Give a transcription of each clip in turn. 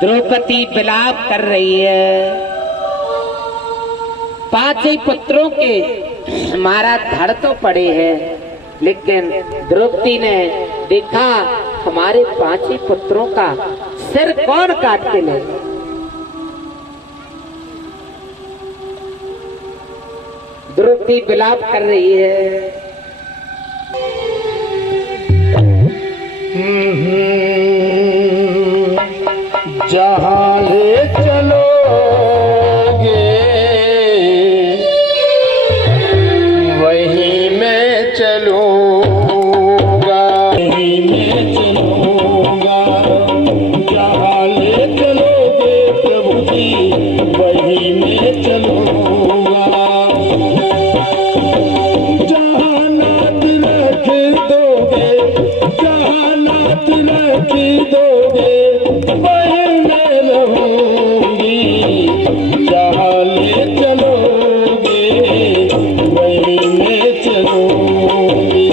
द्रौपदी विलाप कर रही है। पांच ही पुत्रों के मारा धड़ तो पड़े हैं, लेकिन द्रौपदी ने देखा हमारे पांच ही पुत्रों का सिर कौन काट के ले। द्रौपदी विलाप कर रही है। जहाँ ले चलोगे वहीं मैं चलूँगा, वहीं मैं चलूँगा। जहाँ ले चलोगे प्रभु जी वहीं मैं चलूँगा। जहाँ नाथ रख दोगे, जहाँ नाथ रख दोगे वहीं मैं रहूँगी। जहाँ ले चलोगे वहीं मैं चलूँगी।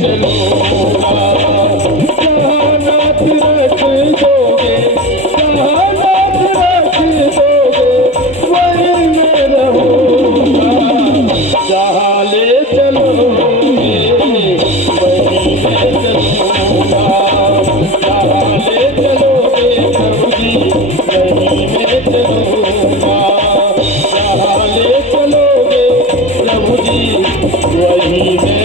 चलूंगा जहाँ नाथ रख दोगे जहाँ नाथ रख दोगे वहीं मैं रहूंगा जहाँ ले चलोगे वहीं मैं चलूंगा जहाँ ले चलोगे प्रभु जी वहीं मैं चलूंगा जहाँ ले चलोगे प्रभु जी वहीं मैं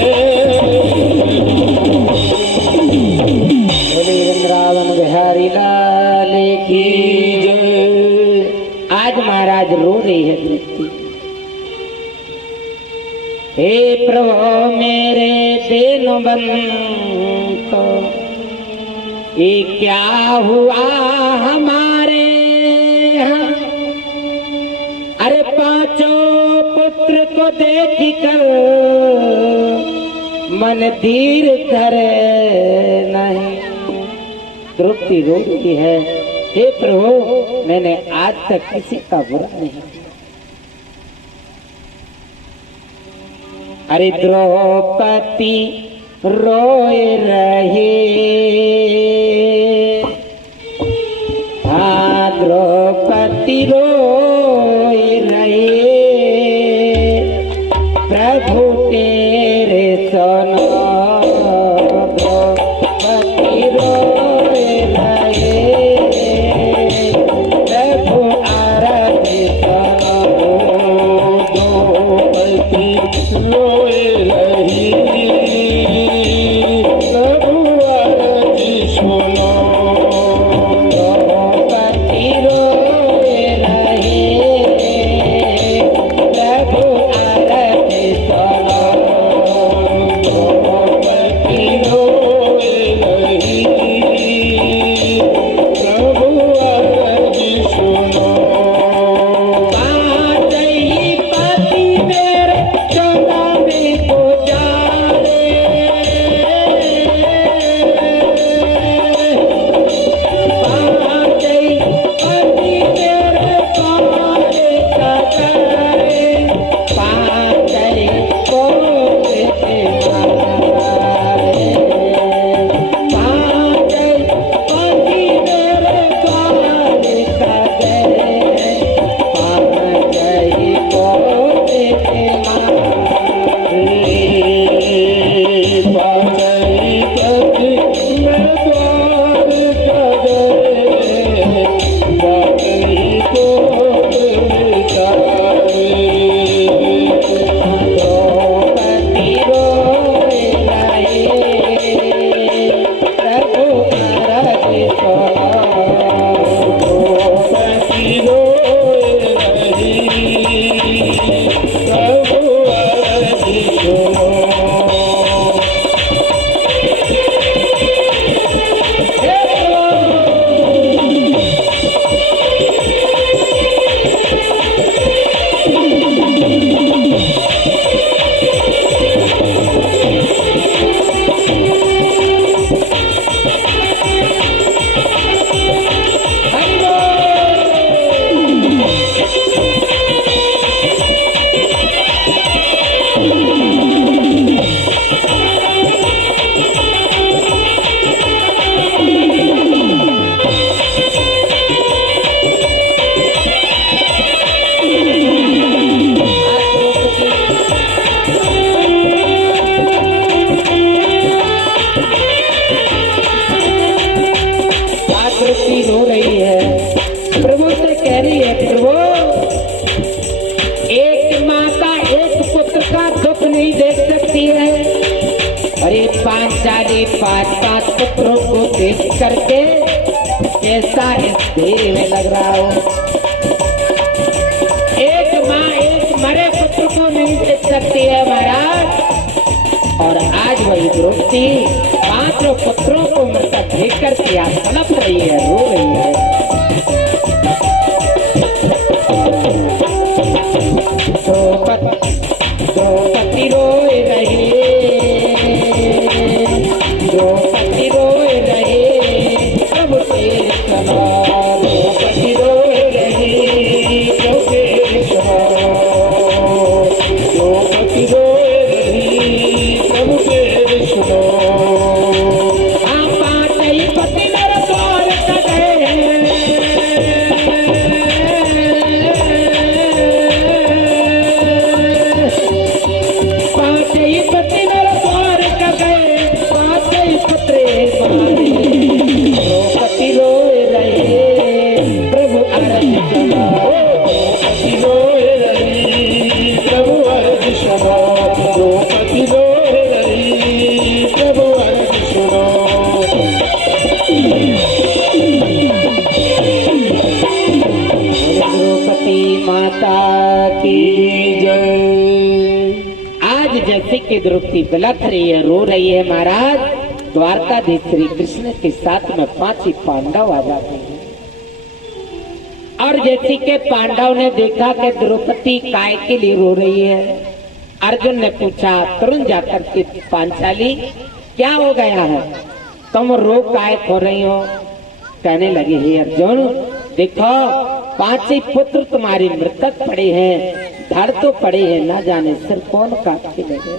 वृंदावन बिहारी लाल की जय। आज महाराज रो रही है दृष्टि। हे प्रभु मेरे दीन बंधु ये क्या हुआ हमारे यहाँ। अरे पांचों पुत्र को देख कर मन धीर करे नहीं। द्रौपदी रोती है, हे प्रभु मैंने आज तक किसी का बुरा नहीं किया। अरे द्रौपदी रोए रहे, हाँ द्रौपदी रोए रहे, प्रभु तेरे सोनो द्रौपदी रोए रहे, प्रभु आरती सोनो द्रौपदी रोए रही प्रभु आरती सुनो द्रौपदी रोए रहे, प्रभु आरती सोनो द्रौपदी रोए रही प्रभु आरती सुनो पाँचही पति मेरे चौदहवीं को जाने, पाँचही पति मेरे पारे करे, पाँचही पोते मारे, पाँचही पति मेरे पारे करे, पाँचही पोते मारे। पाचई पति मैं द्वार करे बातई को विचारे द्रौपदी रोए रहे, प्रभु आरती सोनो द्रौपदी रोए रही प्रभु आरती सुनो आकृति रो रही है, प्रभु से कह रही है प्रभु एक माँ का एक पुत्र का दुख नहीं देख सकती है। अरे पांचाली पांच पांच पुत्रों को देख करके कैसा इस देह में लग रहा हो। एक माँ एक मरे पुत्र को नहीं देख सकती है महाराज, और आज वही द्रौपदी पांचों पुत्रों को मृतक देख कर के आज तड़प रही है, रो रही है। द्रौपदी रोए रहे, द्रौपदी रोए रहे, प्रभु तेरे सनो द्रौपदी रोए रहे, प्रभु तेरे सनो द्रौपदी रोए रही प्रभु तेरे सुनो जैसे कि द्रौपदी बिलख रही है, रो रही है महाराज, द्वारकाधीश श्री कृष्ण के साथ में 5 ही पांडव आ जाते हैं। और जैसे कि पांडव ने देखा कि द्रौपदी काय के लिए रो रही है, अर्जुन ने पूछा तुरंत जाकर के, पांचाली क्या हो गया है, तुम रो काय हो रही हो? कहने लगे हे अर्जुन, देखो 5 ही पुत्र तुम्हारे मृतक पड़े हैं, धड़ तो पड़े हैं, ना जाने सिर कौन काट के ले गया।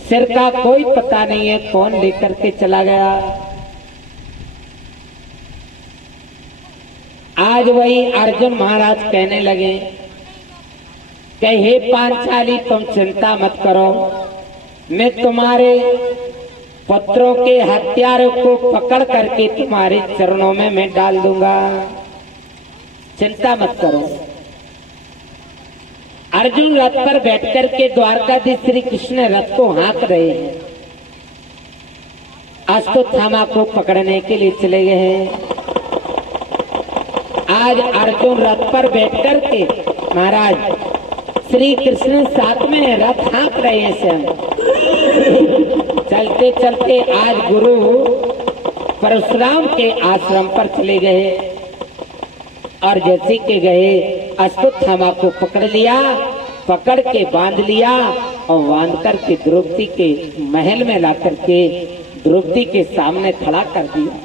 सिर का कोई पता नहीं है कौन लेकर के चला गया। आज वही अर्जुन महाराज कहने लगे कि हे पांचाली तुम चिंता मत करो, मैं तुम्हारे पुत्रों के हत्यारों को पकड़ करके तुम्हारे चरणों में मैं डाल दूंगा, चिंता मत करो। अर्जुन रथ पर बैठकर के द्वारकाधीश श्री कृष्ण रथ को हाँक रहे हैं, अश्वत्थामा को पकड़ने के लिए चले गए हैं। आज अर्जुन रथ पर बैठकर के महाराज श्री कृष्ण साथ में रथ हाँक रहे हैं स्वयं। चलते चलते आज गुरु परशुराम के आश्रम पर चले गए और जैसे के गए अश्वत्थामा को पकड़ लिया, पकड़ के बांध लिया और बांध कर के द्रौपदी के महल में ला करके द्रौपदी के सामने खड़ा कर दिया।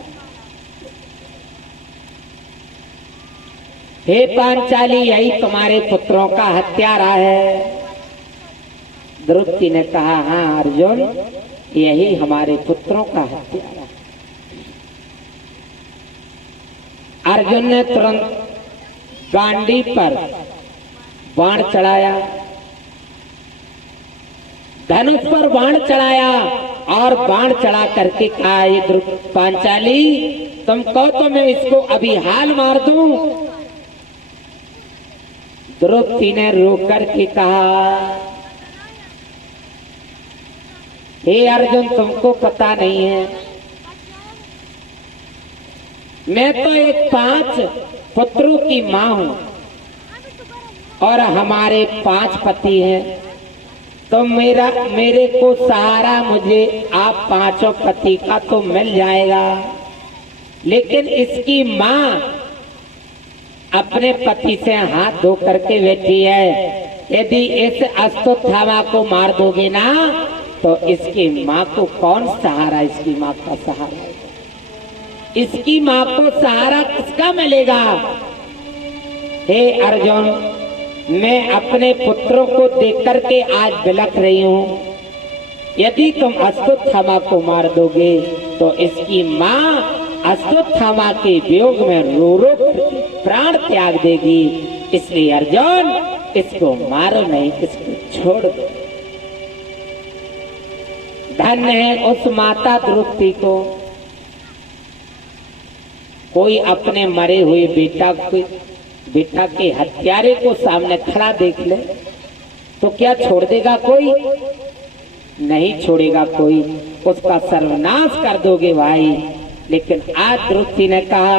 हे पांचाली, यही तुम्हारे पुत्रों का हत्यारा है। द्रौपदी ने कहा हाँ अर्जुन, यही हमारे पुत्रों का हत्यारा। अर्जुन ने तुरंत गांडी पर बाण चढ़ाया, धनुष पर बाण चढ़ाया और बाण चढ़ा करके कहा ये पांचाली तुम कहो तो मैं इसको अभी हाल मार दूं। द्रौपदी ने रो करके कहा हे अर्जुन, तुमको पता नहीं है, मैं तो एक 5 पुत्रों की माँ हूं और हमारे 5 पति हैं, तो मेरे को सहारा मुझे आप 5 पति का तो मिल जाएगा, लेकिन इसकी माँ अपने पति से हाथ धो करके बैठी है। यदि इस अश्वत्थामा को मार दोगे ना तो इसकी माँ को कौन सहारा, इसकी माँ का सहारा, इसकी माँ को सहारा किसका मिलेगा? हे अर्जुन, मैं अपने पुत्रों को देख करके आज बिलख रही हूँ, यदि तुम अश्वत्थामा को मार दोगे तो इसकी माँ अश्वत्थामा के वियोग में रो रो प्राण त्याग देगी, इसलिए अर्जुन इसको मारो नहीं, इसको छोड़ दो। धन्य है उस माता द्रौपदी को, कोई अपने मरे हुए बेटा के हत्यारे को सामने खड़ा देख ले तो क्या छोड़ देगा कोई? नहीं छोड़ेगा कोई, उसका सर्वनाश कर दोगे भाई। लेकिन आज द्रौपदी ने कहा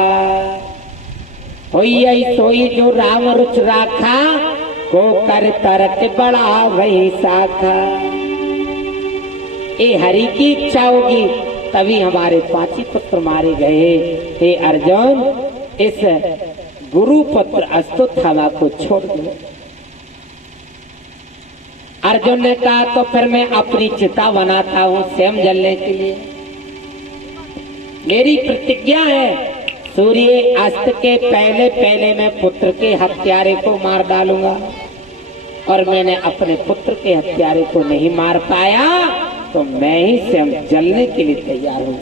होई सोई जो राम रुच राखा, को कर तरक बड़ा वही शाखा। ये हरि की इच्छा होगी तभी हमारे 5 ही पुत्र मारे गए। हे अर्जुन, इस गुरुपुत्र अश्वत्थामा को छोड़ दो। अर्जुन ने कहा तो फिर मैं अपनी चिता बनाता हूँ स्वयं जलने के लिए। मेरी प्रतिज्ञा है सूर्य अस्त के पहले पहले मैं पुत्र के हत्यारे को मार डालूंगा, और मैंने अपने पुत्र के हत्यारे को नहीं मार पाया तो मैं ही स्वयं जलने के लिए तैयार हूं।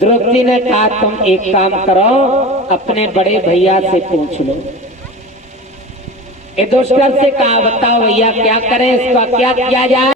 द्रौपदी ने कहा तुम एक काम करो, अपने बड़े भैया से पूछ लो। युधिष्ठिर से कहा बताओ भैया क्या करें, इसका क्या किया जाए?